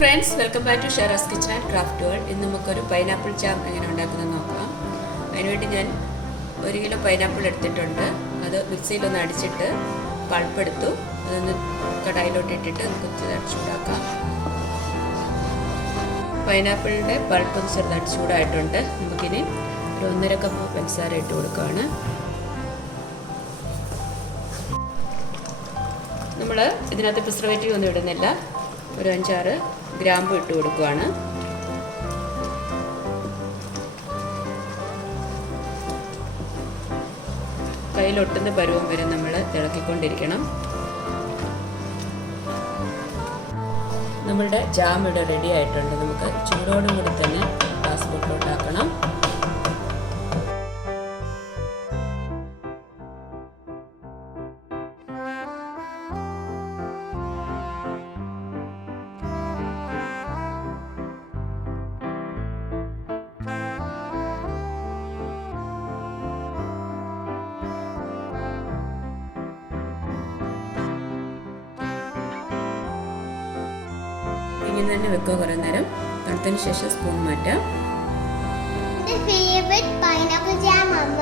Friends, welcome back to Shera's kitchen and craft world. ഇന്ന് നമുക്കൊരു pineapple jam എങ്ങനെ ഉണ്ടാക്കുന്നത് നോക്കാം. അതിനുവേണ്ടി ഞാൻ 1 കിലോ പൈനാപ്പിൾ എടുത്തിട്ടുണ്ട്. അത് മിക്സിയിലൊന്ന് അടിച്ചിട്ട് പൾപ്പെടുത്തു. അതൊന്ന് കടായിലോട്ട് ഇട്ടിട്ട് നമുക്ക് ചൂടാക്കാം. പൈനാപ്പിളിൻ്റെ പൾപ്പ് ചെറുതായിട്ട് ചൂടായിട്ടുണ്ട്. നമുക്കിനി ഒരു 1.5 കപ്പ് പഞ്ചസാര ഇട്ട് കൊടുക്കുകയാണ്. നമ്മൾ ഇതിനകത്ത് പ്രിസർവേറ്റീവ് ഒന്നും ഇടുന്നില്ല. ഒരു 5-6 ഗ്രാമ്പു ഇട്ട് കൊടുക്കുകയാണ്. കയ്യിലൊട്ടുന്ന പരുവം വരെ നമ്മൾ ഇളക്കിക്കൊണ്ടിരിക്കണം. നമ്മളുടെ ജാം ഇവിടെ റെഡി ആയിട്ടുണ്ട്. നമുക്ക് ചൂടോടുകൂടി തന്നെ ഗ്ലാസ് ബോട്ടിലോട്ടാക്കണം. ഇങ്ങനെ തന്നെ വെക്കുക. കുറേ നേരം തണുത്തതിന് ശേഷം സ്പൂൺ മാറ്റാം. ഫേവറേറ്റ് പൈനാപ്പിൾ ജാം അമ്മ